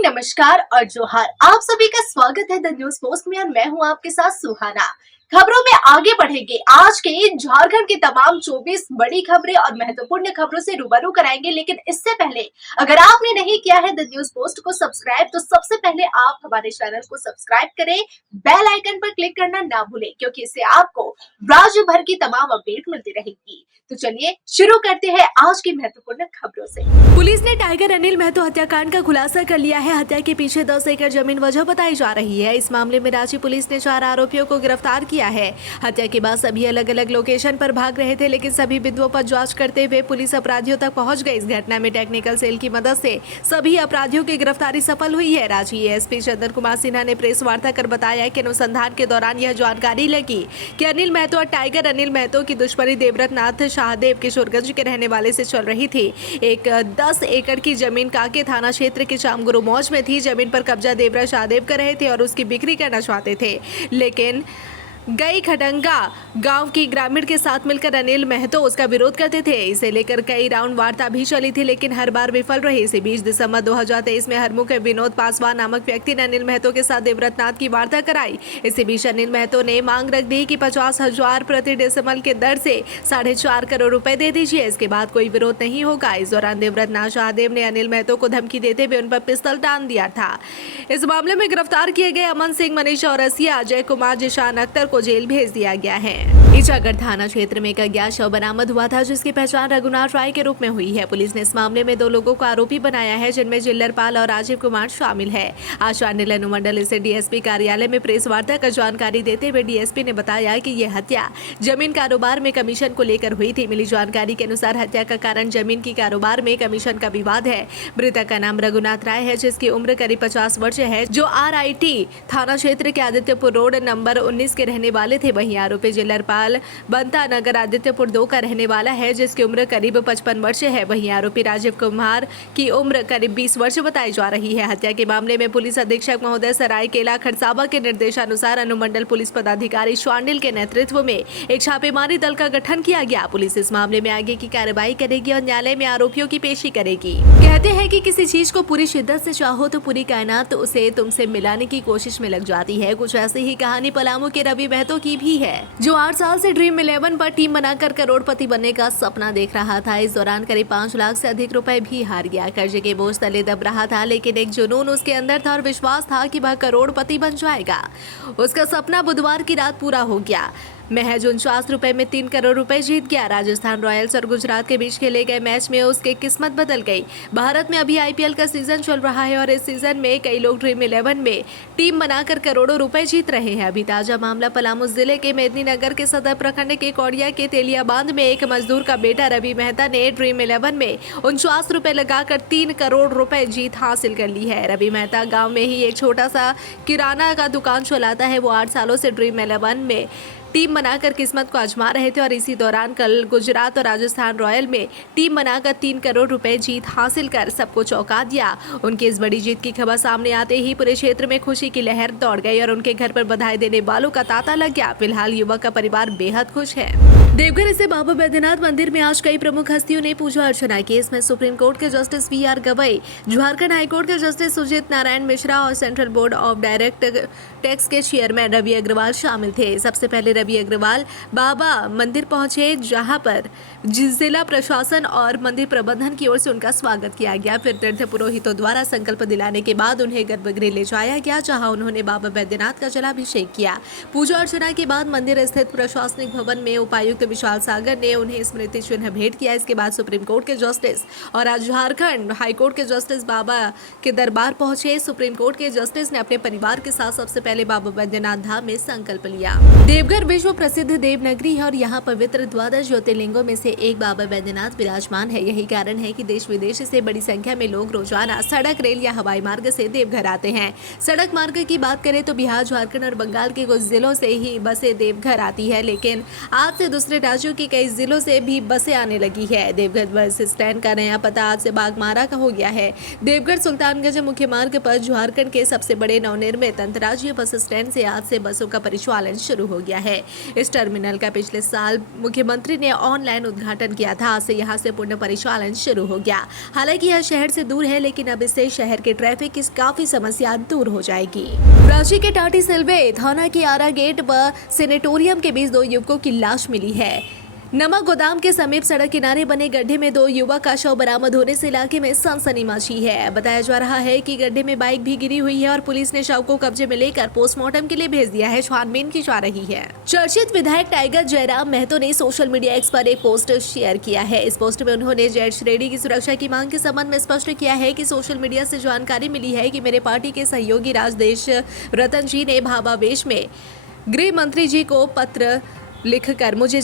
Morning, नमस्कार और जोहार। आप सभी का स्वागत है द न्यूज पोस्ट में और मैं हूं आपके साथ सुहाना। खबरों में आगे बढ़ेंगे। आज के झारखंड की तमाम 24 बड़ी खबरें और महत्वपूर्ण खबरों से रूबरू कराएंगे, लेकिन इससे पहले अगर आपने नहीं किया है द न्यूज पोस्ट को सब्सक्राइब, तो सबसे पहले आप हमारे चैनल को सब्सक्राइब करें, बेल आइकन पर क्लिक करना ना भूलें, क्योंकि इससे आपको राज्य भर की तमाम अपडेट मिलती रहेगी। तो चलिए शुरू करते हैं आज की महत्वपूर्ण खबरों से। पुलिस ने टाइगर अनिल महतो हत्याकांड का खुलासा कर लिया है। हत्या के पीछे 10 एकड़ जमीन वजह बताई जा रही है। इस मामले में रांची पुलिस ने 4 आरोपियों को गिरफ्तार किया है। हत्या के बाद सभी अलग अलग लोकेशन पर भाग रहे थे, लेकिन सभी बिंदुओं पर जांच करते हुए पुलिस अपराधियों तक पहुंच गई। इस घटना में टेक्निकल सेल की मदद से सभी अपराधियों की गिरफ्तारी सफल हुई है। रांची एसपी चंदन कुमार सिन्हा ने प्रेस वार्ता कर बताया कि अनुसंधान के दौरान यह जानकारी लगी कि अनिल महतो और टाइगर अनिल महतो की दुश्मनी देवव्रत नाथ शाहदेव किशोरगंज के रहने वाले से चल रही थी। एक 10 एकड़ की जमीन काके थाना क्षेत्र के चामगुरु मौज में थी। जमीन पर कब्जा देवव्रत शाहदेव कर रहे थे और उसकी बिक्री करना चाहते थे, लेकिन गई खडंगा गांव की ग्रामीण के साथ मिलकर अनिल महतो उसका विरोध करते थे। इसे लेकर कई राउंड वार्ता भी चली थी, लेकिन हर बार विफल रही। इसी बीच दिसंबर 2023 में हरमुख विनोद पासवान नामक व्यक्ति ने अनिल महतो के साथ देवव्रत नाथ की वार्ता कराई। इसी बीच अनिल महतो ने मांग रख दी कि 50,000 प्रति डेसिमल के दर से 4.5 करोड़ रुपए दे दीजिए, इसके बाद कोई विरोध नहीं होगा। इस दौरान देवव्रत नाथ शाहदेव ने अनिल महतो को धमकी देते हुए उन पर पिस्तौल तान दिया था। इस मामले में गिरफ्तार किए गए अमन सिंह, मनीष चौरसिया, अजय कुमार, जिशान अख्तर को जेल भेज दिया गया है। ईचागढ़ थाना क्षेत्र में एक अज्ञात शव बरामद हुआ था, जिसकी पहचान रघुनाथ राय के रूप में हुई है। पुलिस ने इस मामले में 2 लोगों को आरोपी बनाया है, जिनमें जिल्लरपाल और राजीव कुमार शामिल है। आज चांडिल अनुमंडल स्थित डीएसपी कार्यालय में प्रेस वार्ता कर जानकारी देते हुए डीएसपी ने बताया कि यह हत्या जमीन कारोबार में कमीशन को लेकर हुई थी। मिली जानकारी के अनुसार हत्या का कारण जमीन की कारोबार में कमीशन का विवाद है। मृतक का नाम रघुनाथ राय है, जिसकी उम्र करीब 50 वर्ष है, जो RIT थाना क्षेत्र के आदित्यपुर रोड नंबर 19 के रहने वाले थे। वहीं आरोपी जिल्लरपाल बंता नगर आदित्यपुर 2 का रहने वाला है, जिसकी उम्र करीब 55 वर्ष है। वहीं आरोपी राजीव कुमार की उम्र करीब 20 वर्ष बताई जा रही है। हत्या के मामले में पुलिस अधीक्षक महोदय सरायकेला खरसावा के निर्देशानुसार अनुमंडल पुलिस पदाधिकारी शांडिल के नेतृत्व में एक छापेमारी दल का गठन किया गया। पुलिस इस मामले में आगे की कार्रवाई करेगी और न्यायालय में आरोपियों की पेशी करेगी। कहते हैं कि किसी चीज को पूरी शिद्दत से चाहो तो पूरी कायनात उसे तुमसे मिलाने की कोशिश में लग जाती है। कुछ ऐसी ही कहानी पलामू के रवि महतो की भी है, जो 8 साल से ड्रीम 11 पर टीम बनाकर करोड़पति बनने का सपना देख रहा था। इस दौरान करीब 5 लाख से अधिक रुपए भी हार गया। कर्जे के बोझ तले दब रहा था, लेकिन एक जुनून उसके अंदर था और विश्वास था कि वह करोड़पति बन जाएगा। उसका सपना बुधवार की रात पूरा हो गया। महज 49 रुपए में 3 करोड़ रुपए जीत गया। राजस्थान रॉयल्स और गुजरात के बीच खेले गए मैच में उसकी किस्मत बदल गई। भारत में अभी IPL का सीजन चल रहा है और इस सीजन में कई लोग ड्रीम 11 में टीम बनाकर करोड़ों रुपए जीत रहे हैं। अभी ताजा मामला पलामू जिले के मेदिनीनगर के सदर प्रखंड के कौड़िया के तेलिया बांध में एक मजदूर का बेटा रवि मेहता ने ड्रीम 11 में 49 रुपए लगाकर 3 करोड़ रुपए जीत हासिल कर ली है। रवि मेहता गाँव में ही एक छोटा सा किराना का दुकान चलाता है। वो 8 सालों से ड्रीम 11 में टीम बनाकर किस्मत को आजमा रहे थे और इसी दौरान कल गुजरात और राजस्थान रॉयल में टीम बनाकर 3 करोड़ रुपए जीत हासिल कर सबको चौंका दिया। उनकी इस बड़ी जीत की खबर सामने आते ही पूरे क्षेत्र में खुशी की लहर दौड़ गई और उनके घर पर बधाई देने वालों का तांता लग गया। फिलहाल युवक का परिवार बेहद खुश है। देवघर स्थित बाबा बैद्यनाथ मंदिर में आज कई प्रमुख हस्तियों ने पूजा अर्चना की। इसमें सुप्रीम कोर्ट के justice VR Gavai, Jharkhand high court के जस्टिस सुजीत नारायण मिश्रा और central board of direct tax के चेयरमैन रवि अग्रवाल शामिल थे। सबसे पहले रवि अग्रवाल बाबा मंदिर पहुंचे, जहां पर जिला प्रशासन और मंदिर प्रबंधन की ओर से उनका स्वागत किया गया। फिर तीर्थ पुरोहितों द्वारा संकल्प दिलाने के बाद उन्हें गर्भगृह ले जाया गया, जहां उन्होंने बाबा बैद्यनाथ का जलाभिषेक किया। पूजा अर्चना के बाद मंदिर स्थित प्रशासनिक भवन में उपायुक्त विशाल सागर ने उन्हें स्मृति चिन्ह भेंट किया। इसके बाद सुप्रीम कोर्ट के जस्टिस और आज झारखंड हाईकोर्ट के जस्टिस बाबा के दरबार पहुंचे। सुप्रीम कोर्ट के जस्टिस ने अपने परिवार के साथ सबसे पहले बाबा बैद्यनाथ धाम में संकल्प लिया। देवघर विश्व प्रसिद्ध देवनगरी है और यहाँ पवित्र 12 ज्योतिर्लिंगों में से एक बाबा बैद्यनाथ विराजमान है। यही कारण है कि देश विदेश से बड़ी संख्या में लोग रोजाना सड़क, रेल या हवाई मार्ग से देवघर आते हैं। सड़क मार्ग की बात करें तो बिहार, झारखंड और बंगाल के कुछ जिलों से ही बसें देवघर आती है, लेकिन आज से दूसरे राज्यों के कई जिलों से भी बसें आने लगी है। देवघर बस स्टैंड का नया पता आज से बागमारा का हो गया है। देवघर सुल्तानगंज मुख्य मार्ग पर झारखंड के सबसे बड़े नवनिर्मित अंतर्राज्यीय बस स्टैंड से आज से बसों का परिचालन शुरू हो गया है। इस टर्मिनल का पिछले साल मुख्यमंत्री ने ऑनलाइन उद्घाटन किया था। आज से यहाँ से पूर्ण परिचालन शुरू हो गया। हालांकि यह शहर से दूर है, लेकिन अब इससे शहर के ट्रैफिक की काफी समस्या दूर हो जाएगी। रांची के टाटी सिलवे थाना के आरा गेट व सेनेटोरियम के बीच 2 युवकों की लाश मिली है। नमक गोदाम के समीप सड़क किनारे बने गड्ढे में 2 युवक का शव बरामद होने से इलाके में सनसनी मची है। बताया जा रहा है कि गड्ढे में बाइक भी गिरी हुई है और पुलिस ने शव को कब्जे में लेकर पोस्टमार्टम के लिए भेज दिया है। छानबीन की जा रही है। चर्चित विधायक टाइगर जयराम महतो ने सोशल मीडिया एक्स पर एक पोस्ट शेयर किया है। इस पोस्ट में उन्होंने जेड श्रेणी की सुरक्षा की मांग के संबंध में स्पष्ट किया है कि सोशल मीडिया से जानकारी मिली है कि मेरे पार्टी के सहयोगी राजदेश रतन जी ने भावावेश में गृह मंत्री जी को पत्र लिखकर मुझे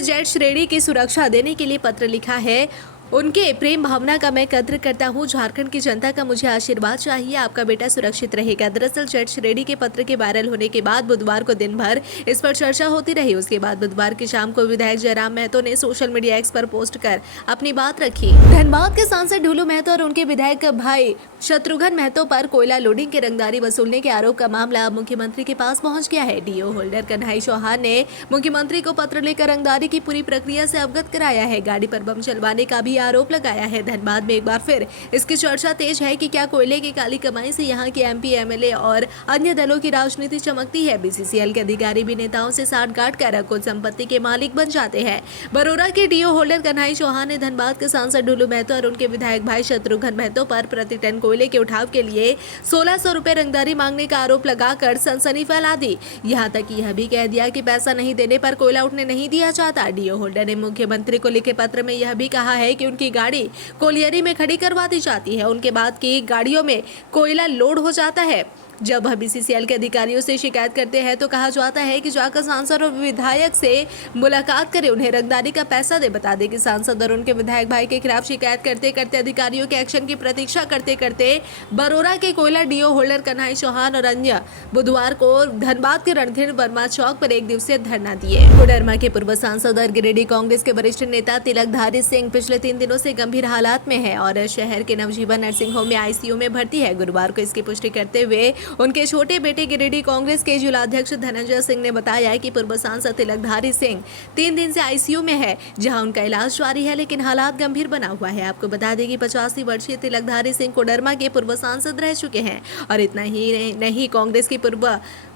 जेड श्रेणी की सुरक्षा देने के लिए पत्र लिखा है। उनके प्रेम भावना का मैं कद्र करता हूं। झारखंड की जनता का मुझे आशीर्वाद चाहिए। आपका बेटा सुरक्षित रहेगा। दरअसल जेड श्रेणी के पत्र के वायरल होने के बाद बुधवार को दिन भर इस पर चर्चा होती रही। उसके बाद बुधवार की शाम को विधायक जयराम महतो ने सोशल मीडिया एक्स पर पोस्ट कर अपनी बात रखी। धनबाद के सांसद ढूलू महतो और उनके विधायक भाई शत्रुघ्न महतो पर कोयला लोडिंग के रंगदारी वसूलने के आरोप का मामला अब मुख्यमंत्री के पास पहुंच गया है। डीओ होल्डर कन्हैया चौहान ने मुख्यमंत्री को पत्र लेकर रंगदारी की पूरी प्रक्रिया से अवगत कराया है। गाड़ी पर बम चलवाने का भी आरोप लगाया है। धनबाद में एक बार फिर इसकी चर्चा तेज है कि क्या कोयले की काली कमाई से यहां के एमपी एमएलए और अन्य दलों की राजनीति चमकती है। बीसीसीएल के अधिकारी भी नेताओं से साठगांठ कर कुल संपत्ति के मालिक बन जाते हैं। बरोरा के डीओ होल्डर कन्हैया चौहान ने धनबाद के सांसद ढूलू महतो और उनके विधायक भाई शत्रुघ्न महतो पर प्रति टन कोयले के उठाव के लिए 1600 रुपए रंगदारी मांगने का आरोप लगाकर सनसनी फैला दी। यहां तक यह भी कह दिया कि पैसा नहीं देने पर कोयला उठने नहीं दिया जाता। डीओ होल्डर ने मुख्यमंत्री को लिखे पत्र में यह भी कहा है कि उनकी गाड़ी कोलियरी में खड़ी करवा दी जाती है। उनके बाद की गाड़ियों में कोयला लोड हो जाता है। जब बीसीसीएल के अधिकारियों से शिकायत करते हैं तो कहा जाता है कि जाकर सांसद और विधायक से मुलाकात करें, उन्हें रंगदारी का पैसा दे। बता दें कि सांसद और उनके विधायक भाई के खिलाफ शिकायत करते करते अधिकारियों के एक्शन की प्रतीक्षा करते करते बरोरा के कोयला डीओ होल्डर कन्हैया चौहान और अन्य बुधवार को धनबाद के रणधीर वर्मा चौक पर 1 दिवसीय धरना दिए। कोडरमा के पूर्व सांसद और गिरिडीह कांग्रेस के वरिष्ठ नेता तिलकधारी सिंह पिछले 3 दिनों से गंभीर हालात में है और शहर के नवजीवन नर्सिंग होम में आईसीयू में भर्ती है। गुरुवार को इसकी पुष्टि करते हुए उनके छोटे बेटे गिरिडीह कांग्रेस के जिलाध्यक्ष धनंजय सिंह ने बताया कि पूर्व सांसद तिलकधारी सिंह 3 दिन से आईसीयू में है, जहां उनका इलाज जारी है, लेकिन हालात गंभीर बना हुआ है। आपको बता दें कि 85 वर्षीय तिलकधारी सिंह कोडरमा के पूर्व सांसद रह चुके हैं और इतना ही नहीं, कांग्रेस की पूर्व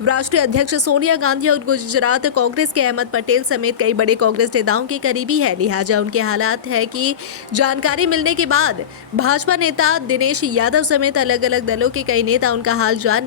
राष्ट्रीय अध्यक्ष सोनिया गांधी और गुजरात कांग्रेस के अहमद पटेल समेत कई बड़े कांग्रेस नेताओं के करीबी है। लिहाजा उनके हालात है कि जानकारी मिलने के बाद भाजपा नेता दिनेश यादव समेत अलग अलग दलों के कई नेता उनका हाल जानने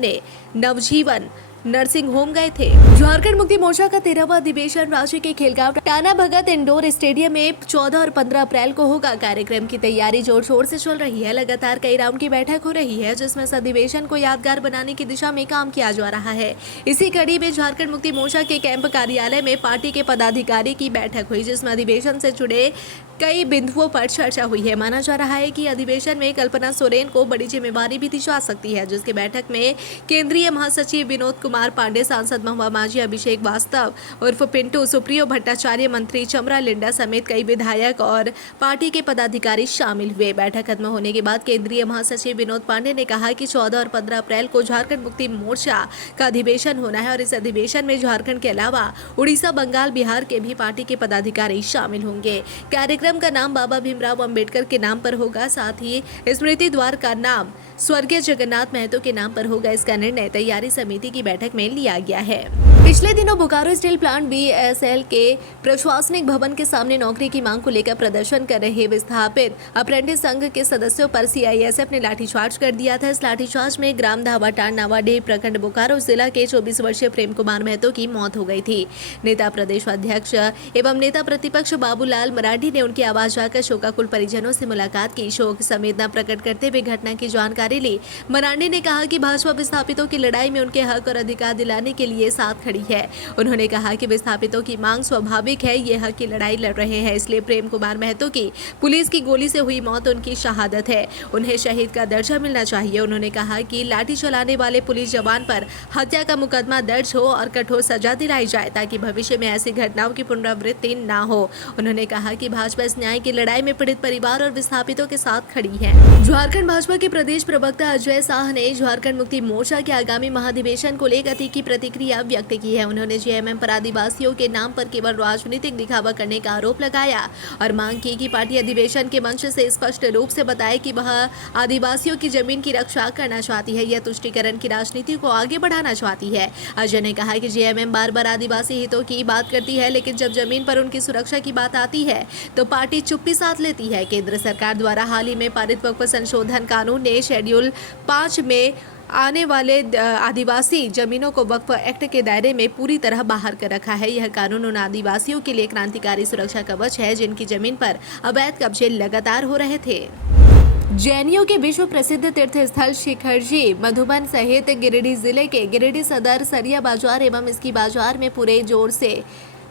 नवजीवन नर्सिंग होम गए थे। झारखंड मुक्ति मोर्चा का 13वां अधिवेशन रांची के खेलगांव टाना भगत इंडोर स्टेडियम में 14 और 15 अप्रैल को होगा। कार्यक्रम की तैयारी जोर शोर से चल रही है। लगातार कई राउंड की बैठक हो रही है, जिसमें इस अधिवेशन को यादगार बनाने की दिशा में काम किया जा रहा है। इसी कड़ी में झारखंड मुक्ति मोर्चा के कैंप कार्यालय में पार्टी के पदाधिकारी की बैठक हुई, जिसमें अधिवेशन से जुड़े कई बिंदुओं पर चर्चा हुई है। माना जा रहा है कि अधिवेशन में कल्पना सोरेन को बड़ी जिम्मेवारी भी दी जा सकती है, जिसकी बैठक में केंद्रीय महासचिव विनोद कुमार पांडे, सांसद महुआ माझी, अभिषेक वास्तव उर्फ पिंटू, सुप्रियो भट्टाचार्य, मंत्री चमरा लिंडा समेत कई विधायक और पार्टी के पदाधिकारी शामिल हुए। बैठक खत्म होने के बाद केंद्रीय महासचिव विनोद पांडे ने कहा कि 14 और 15 अप्रैल को झारखंड मुक्ति मोर्चा का अधिवेशन होना है और इस अधिवेशन में झारखंड के अलावा उड़ीसा, बंगाल, बिहार के भी पार्टी के पदाधिकारी शामिल होंगे। कार्यक्रम का नाम बाबा भीमराव अंबेडकर के नाम पर होगा। साथ ही स्मृति द्वार का नाम स्वर्गीय जगन्नाथ महतो के नाम पर होगा। इसका निर्णय तैयारी समिति की बैठक में लिया गया है। पिछले दिनों बोकारो स्टील प्लांट बीएसएल के प्रशासनिक भवन के सामने नौकरी की मांग को लेकर प्रदर्शन कर रहे विस्थापित अप्रेंटिस संघ के सदस्यों पर सीआईएसएफ ने लाठीचार्ज कर दिया था। इस लाठीचार्ज में ग्राम धावाटांड नावाडीह प्रखंड बोकारो जिला के 24 वर्षीय प्रेम कुमार महतो की मौत हो गई थी। नेता प्रदेश अध्यक्ष एवं नेता प्रतिपक्ष बाबूलाल मरांडी ने उनकी आवाज जाकर शोकाकुल परिजनों से मुलाकात की। शोक संवेदना प्रकट करते हुए घटना की जानकारी ली। मरांडी ने कहा कि भाजपा विस्थापितों की लड़ाई में उनके हक और अधिकार दिलाने के लिए साथ खड़ी खड़ी है। उन्होंने कहा कि विस्थापितों की मांग स्वाभाविक है, ये हक की लड़ाई लड़ रहे हैं, इसलिए प्रेम कुमार महतो की पुलिस की गोली से हुई मौत उनकी शहादत है, उन्हें शहीद का दर्जा मिलना चाहिए। उन्होंने कहा कि लाठी चलाने वाले पुलिस जवान पर हत्या का मुकदमा दर्ज हो और कठोर सजा दिलाई जाए ताकि भविष्य में ऐसी घटनाओं की पुनरावृत्ति न हो। उन्होंने कहा कि भाजपा इस न्याय की लड़ाई में पीड़ित परिवार और विस्थापितों के साथ खड़ी है। झारखंड भाजपा के प्रदेश प्रवक्ता अजय शाह ने झारखंड मुक्ति मोर्चा के आगामी महाधिवेशन को लेकर तीखी प्रतिक्रिया व्यक्त की है। उन्होंने जेएमएम पर आदिवासियों के नाम पर केवल राजनीतिक दिखावा करने का आरोप लगाया और मांग की कि पार्टी अधिवेशन के मंच से स्पष्ट रूप से बताए कि वह आदिवासियों की जमीन की रक्षा करना चाहती है या तुष्टीकरण की राजनीति को आगे बढ़ाना चाहती है। अजय ने कहा कि जेएमएम बार बार आदिवासी हितों की बात करती है, लेकिन जब जमीन पर उनकी सुरक्षा की बात आती है तो पार्टी चुप्पी साध लेती है। केंद्र सरकार द्वारा हाल ही में पारित वक्फ संशोधन कानून ने शेड्यूल 5 में आने वाले आदिवासी जमीनों को वक्फ एक्ट के दायरे में पूरी तरह बाहर कर रखा है। यह कानून उन आदिवासियों के लिए क्रांतिकारी सुरक्षा कवच है जिनकी जमीन पर अवैध कब्जे लगातार हो रहे थे। जैनियों के विश्व प्रसिद्ध तीर्थ स्थल शिखरजी मधुबन सहित गिरिडीह जिले के गिरिडीह सदर सरिया बाजार एवं इसकी बाजार में पूरे जोर से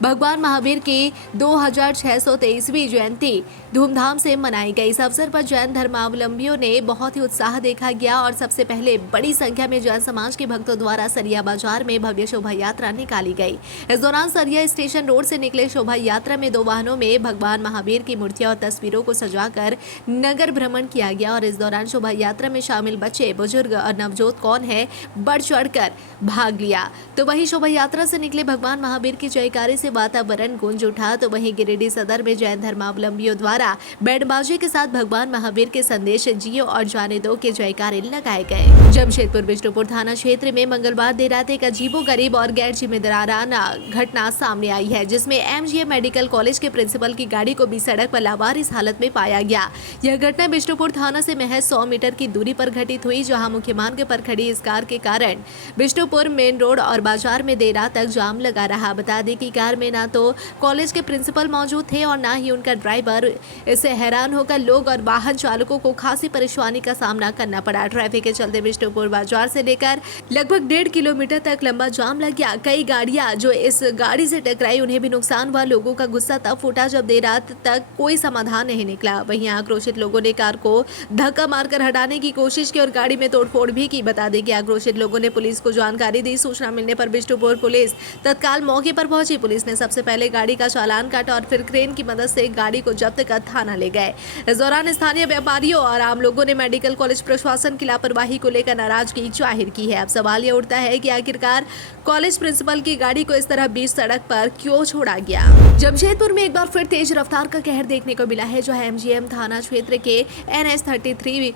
भगवान महावीर की 2623वीं जयंती धूमधाम से मनाई गई। इस अवसर पर जैन धर्मावलंबियों ने बहुत ही उत्साह देखा गया और सबसे पहले बड़ी संख्या में जैन समाज के भक्तों द्वारा सरिया बाजार में भव्य शोभा यात्रा निकाली गई। इस दौरान सरिया स्टेशन रोड से निकले शोभा यात्रा में 2 वाहनों में भगवान महावीर की मूर्तियां और तस्वीरों को सजाकर नगर भ्रमण किया गया और इस दौरान शोभा यात्रा में शामिल बच्चे, बुजुर्ग और नवजोत कौन है बढ़ चढ़कर भाग लिया। तो वही शोभा यात्रा से निकले भगवान महावीर की जयकारी से वातावरण गूंज उठा। तो वहीं गिरिडीह सदर में जैन धर्मावलंबियों द्वारा बैंडबाजी के साथ भगवान महावीर के संदेश जियो और जाने दो के जयकारे लगाए गए। जमशेदपुर बिष्णुपुर थाना क्षेत्र में मंगलवार देर रात एक अजीबोगरीब और गैर जिम्मेदाराना घटना सामने आई है, जिसमें एमजीएम मेडिकल कॉलेज के प्रिंसिपल की गाड़ी को बीच सड़क पर लावारिस हालत में पाया गया। यह घटना बिष्णुपुर थाना से महज 100 मीटर की दूरी पर घटित हुई, जहां मुख्य मार्ग पर खड़ी इस कार के कारण बिष्णुपुर मेन रोड और बाजार में देर रात तक जाम लगा रहा। बता दें कि कार में ना तो कॉलेज के प्रिंसिपल मौजूद थे और ना ही उनका ड्राइवर। इससे हैरान होकर लोग और वाहन चालकों को खासी परेशानी का सामना करना पड़ा। ट्रैफिक के चलते बिष्णुपुर बाजार से लेकर लगभग 1.5 किलोमीटर तक लंबा जाम लग गया। कई गाड़ियां जो इस गाड़ी से टकराई उन्हें भी नुकसान हुआ। लोगों का गुस्सा तब फूटा जब देर रात तक कोई समाधान नहीं निकला। वहीं आक्रोशित लोगों ने कार को धक्का मारकर हटाने की कोशिश की और गाड़ी में तोड़फोड़ भी की। बता दें कि आक्रोशित लोगों ने पुलिस को जानकारी दी। सूचना मिलने पर बिष्णुपुर पुलिस तत्काल मौके पर पहुंची। पुलिस ने सबसे पहले गाड़ी का चालान काटा और फिर क्रेन की मदद से गाड़ी को जब्त कर थाना ले गए। इस दौरान स्थानीय व्यापारियों और आम लोगों ने मेडिकल कॉलेज प्रशासन की लापरवाही को लेकर नाराजगी जाहिर की है। अब सवाल ये उठता है कि आखिरकार कॉलेज प्रिंसिपल की गाड़ी को इस तरह बीच सड़क पर क्यों छोड़ा गया। जमशेदपुर में एक बार फिर तेज रफ्तार का कहर देखने को मिला है, जो एमजीएम थाना क्षेत्र के NH-33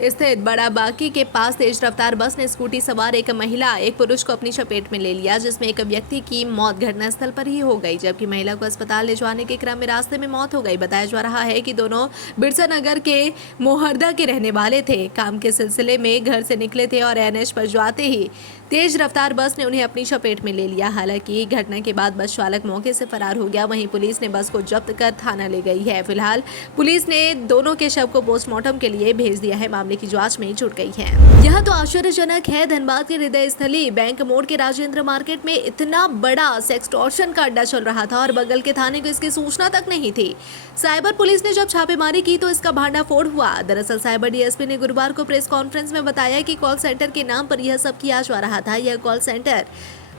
स्थित बड़ा बाकी के पास तेज रफ्तार बस ने स्कूटी सवार एक महिला एक पुरुष को अपनी चपेट में ले लिया, जिसमें एक व्यक्ति की मौत घटनास्थल पर ही हो गई, जबकि महिला को अस्पताल ले जाने के क्रम में रास्ते में मौत हो गई। बताया जा रहा है कि दोनों बिरसा नगर के मोहर्दा के रहने वाले थे। काम के सिलसिले में घर से निकले थे और NH पर जाते ही तेज रफ्तार बस ने उन्हें अपनी चपेट में ले लिया। हालांकि घटना के बाद बस चालक मौके से फरार हो गया। वहीं पुलिस ने बस को जब्त कर थाना ले गई है। फिलहाल पुलिस ने दोनों के शव को पोस्टमार्टम के लिए भेज दिया है। मामले की जांच में जुट गई है। यह तो आश्चर्यजनक है। धनबाद के हृदय स्थली बैंक मोड़ के राजेंद्र मार्केट में इतना बड़ा सेक्सटॉर्शन का अड्डा चल रहा था और बगल के थाने को इसकी सूचना तक नहीं थी। साइबर पुलिस ने जब छापेमारी की तो इसका भांडाफोड़ हुआ। दरअसल साइबर डीएसपी ने गुरुवार को प्रेस कॉन्फ्रेंस में बताया कि कॉल सेंटर के नाम पर यह सब किया जा रहा था। यह कॉल सेंटर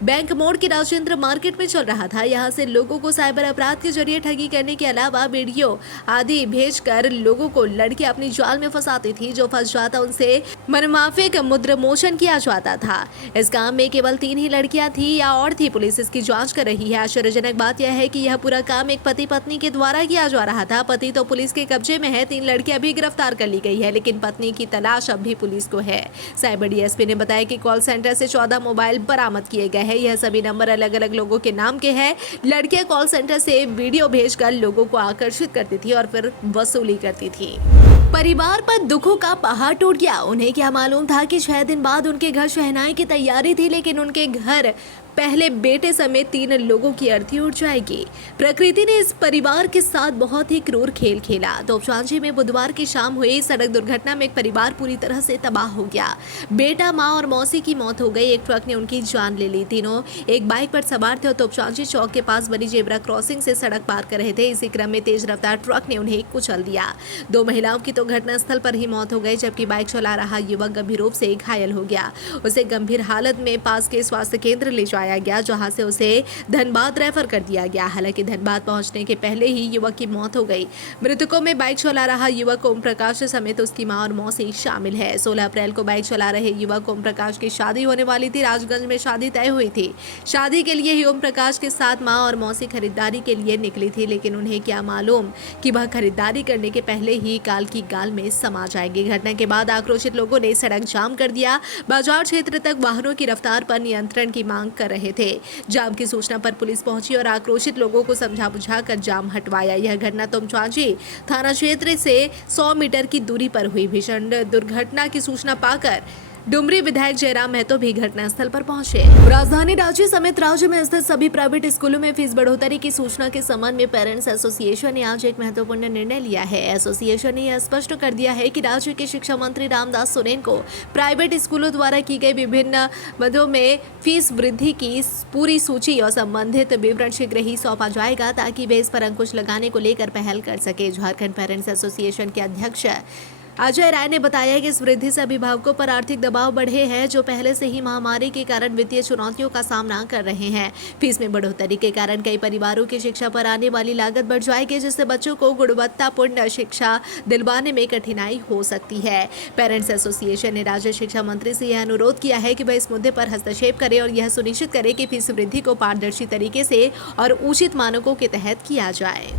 बैंक मोड़ के राजेंद्र मार्केट में चल रहा था। यहाँ से लोगों को साइबर अपराध के जरिए ठगी करने के अलावा वीडियो आदि भेजकर लोगों को लड़कियां अपनी जाल में फंसाती थी। जो फंस जाता उनसे मनमाफिक मुद्रा मोचन किया जाता था। इस काम में केवल 3 ही लड़कियां थी या और थी। पुलिस इसकी जांच कर रही है। आश्चर्यजनक बात यह है कि यह पूरा काम एक पति पत्नी के द्वारा किया जा रहा था। पति तो पुलिस के कब्जे में है। 3 लड़कियां भी गिरफ्तार कर ली गई है, लेकिन पत्नी की तलाश अब भी पुलिस को है। साइबर डीएसपी ने बताया कि कॉल सेंटर से 14 मोबाइल बरामद किए गए हैं। यह सभी नंबर अलग अलग लोगों के नाम के हैं। लड़कियां कॉल सेंटर से वीडियो भेजकर लोगों को आकर्षित करती थी और फिर वसूली करती थी। परिवार पर दुखों का पहाड़ टूट गया। उन्हें क्या मालूम था कि 6 दिन बाद उनके घर शहनाई की तैयारी थी, लेकिन उनके घर पहले बेटे समेत 3 लोगों की अर्थी उठ जाएगी। प्रकृति ने इस परिवार के साथ बहुत ही क्रूर खेल खेला। तोपचांची में बुधवार की शाम हुई सड़क दुर्घटना में एक परिवार पूरी तरह से तबाह हो गया। बेटा, मां और मौसी की मौत हो गई। एक ट्रक ने उनकी जान ले ली। तीनों एक बाइक पर सवार थे और तोपचांची चौक के पास बनी जेब्रा क्रॉसिंग से सड़क पार कर रहे थे। इसी क्रम में तेज रफ्तार ट्रक ने उन्हें कुचल दिया। 2 महिलाओं की तो घटनास्थल पर ही मौत हो गई, जबकि बाइक चला रहा युवक गंभीर रूप से घायल हो गया। उसे गंभीर हालत में पास के स्वास्थ्य केंद्र ले जाया गया, जहां से उसे धनबाद रेफर कर दिया गया। हालांकि धनबाद पहुंचने के पहले ही युवक की मौत हो गई। मृतकों में बाइक चला रहा युवक ओम प्रकाश समेत उसकी मां और मौसी शामिल है। 16 अप्रैल को बाइक चला रहे युवक ओम प्रकाश की शादी होने वाली थी। राजगंज में शादी तय हुई थी। शादी के लिए ही ओम प्रकाश के साथ मां और मौसी खरीदारी के लिए निकली थी, लेकिन उन्हें क्या मालूम कि वह खरीदारी करने के पहले ही काल की गाल में समा जाएगी। घटना के बाद आक्रोशित लोगों ने सड़क जाम कर दिया। बाजार क्षेत्र तक वाहनों की रफ्तार पर नियंत्रण की मांग कर रहे थे। जाम की सूचना पर पुलिस पहुंची और आक्रोशित लोगों को समझा बुझाकर जाम हटवाया। यह घटना तोपचांची थाना क्षेत्र से 100 मीटर की दूरी पर हुई। भीषण दुर्घटना की सूचना पाकर डुमरी विधायक जयराम महतो भी घटनास्थल पर पहुंचे। राजधानी रांची समेत राज्य में स्थित सभी प्राइवेट स्कूलों में फीस बढ़ोतरी की सूचना के संबंध में पेरेंट्स एसोसिएशन ने आज एक महत्वपूर्ण निर्णय लिया है। एसोसिएशन ने यह स्पष्ट कर दिया है कि राज्य के शिक्षा मंत्री रामदास सोरेन को प्राइवेट स्कूलों द्वारा की गई विभिन्न मदों में फीस वृद्धि की पूरी सूची और संबंधित विवरण शीघ्र ही सौंपा जाएगा, ताकि वे इस पर अंकुश लगाने को लेकर पहल कर सके। झारखंड पेरेंट्स एसोसिएशन के अध्यक्ष अजय राय ने बताया कि इस वृद्धि से अभिभावकों पर आर्थिक दबाव बढ़े हैं, जो पहले से ही महामारी के कारण वित्तीय चुनौतियों का सामना कर रहे हैं। फीस में बढ़ोतरी के कारण कई परिवारों की शिक्षा पर आने वाली लागत बढ़ जाएगी, जिससे बच्चों को गुणवत्तापूर्ण शिक्षा दिलवाने में कठिनाई हो सकती है। पेरेंट्स एसोसिएशन ने राज्य शिक्षा मंत्री से यह अनुरोध किया है कि वह इस मुद्दे पर हस्तक्षेप करे और यह सुनिश्चित करे कि फीस वृद्धि को पारदर्शी तरीके से और उचित मानकों के तहत किया जाए।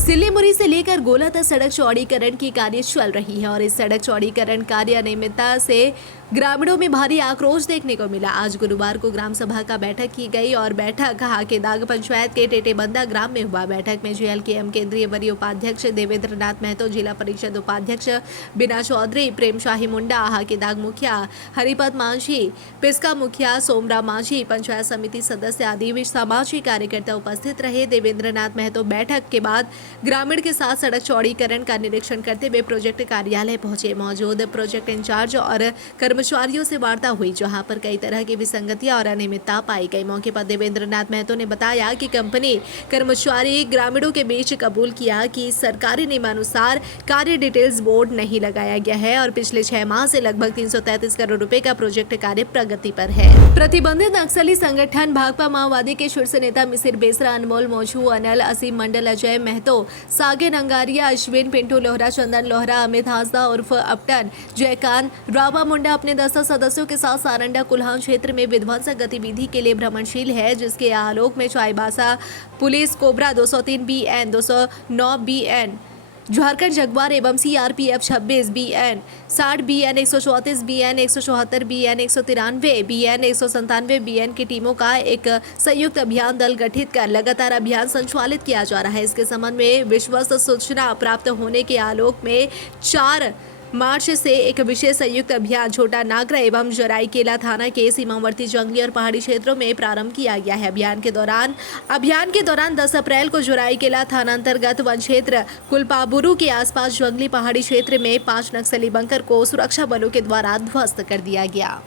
सिल्लीमुरी से लेकर गोला तक सड़क चौड़ीकरण की कार्य चल रही है और इस सड़क चौड़ीकरण कार्य अनियमितता से ग्रामीणों में भारी आक्रोश देखने को मिला। आज गुरुवार को ग्राम सभा का बैठक की गई और बैठक हाकेदाग पंचायत के टेटेबंदा ग्राम में हुआ। बैठक में JLKM केंद्रीय वरीय उपाध्यक्ष देवेंद्र नाथ महतो, जिला परिषद उपाध्यक्ष बिना चौधरी, प्रेम शाही मुंडा, हाकेदाग मुखिया हरिपत मांझी, पिस्का मुखिया सोमराम मांझी, पंचायत समिति सदस्य आदि भी सामाजिक कार्यकर्ता उपस्थित रहे। देवेंद्र नाथ महतो बैठक के बाद ग्रामीण के साथ सड़क चौड़ीकरण का निरीक्षण करते हुए प्रोजेक्ट कार्यालय पहुंचे। मौजूद प्रोजेक्ट इंचार्ज और कर्मचारियों से वार्ता हुई, जहां पर कई तरह की विसंगतियां और अनियमितता पाई गई। मौके पर देवेंद्र नाथ महतो ने बताया कि कंपनी कर्मचारी ग्रामीणों के बीच कबूल किया कि सरकारी नियमानुसार कार्य डिटेल्स बोर्ड नहीं लगाया गया है और पिछले 6 माह से लगभग 333 करोड़ रुपए का प्रोजेक्ट कार्य प्रगति पर है। प्रतिबंधित नक्सली संगठन भाकपा माओवादी के शीर्ष नेता मिसिर बेसरा, अनमोल मोचू, अनल, असीम मंडल, अजय महतो, सागे नंगारिया, अश्विन, पिंटू लोहरा, चंदन लोहरा, अमित हासदा उर्फ अपटन, जयकांत, रावा मुंडा अपने 10 सदस्यों के साथ सारंडा कुल्हान क्षेत्र में विध्वंसक गतिविधि के लिए भ्रमणशील है, जिसके आलोक में Chaibasa police cobra 203 BN 209 BN Jharkhand jaguar एवं CRPF 26 BN 60 BN 134 BN 174 BN 193 BN 197 BN की टीमों का एक संयुक्त अभियान दल गठित कर लगातार अभियान संचालित किया जा रहा है। इसके संबंध में विश्वस्त सूचना प्राप्त होने के आलोक में 4 मार्च से एक विशेष संयुक्त अभियान छोटा नागरा एवं जराईकेला थाना के सीमावर्ती जंगली और पहाड़ी क्षेत्रों में प्रारंभ किया गया है। अभियान के दौरान 10 अप्रैल को जराईकेला थाना अंतर्गत वन क्षेत्र कुलपाबुरु के आसपास जंगली पहाड़ी क्षेत्र में 5 नक्सली बंकर को सुरक्षा बलों के द्वारा ध्वस्त कर दिया गया।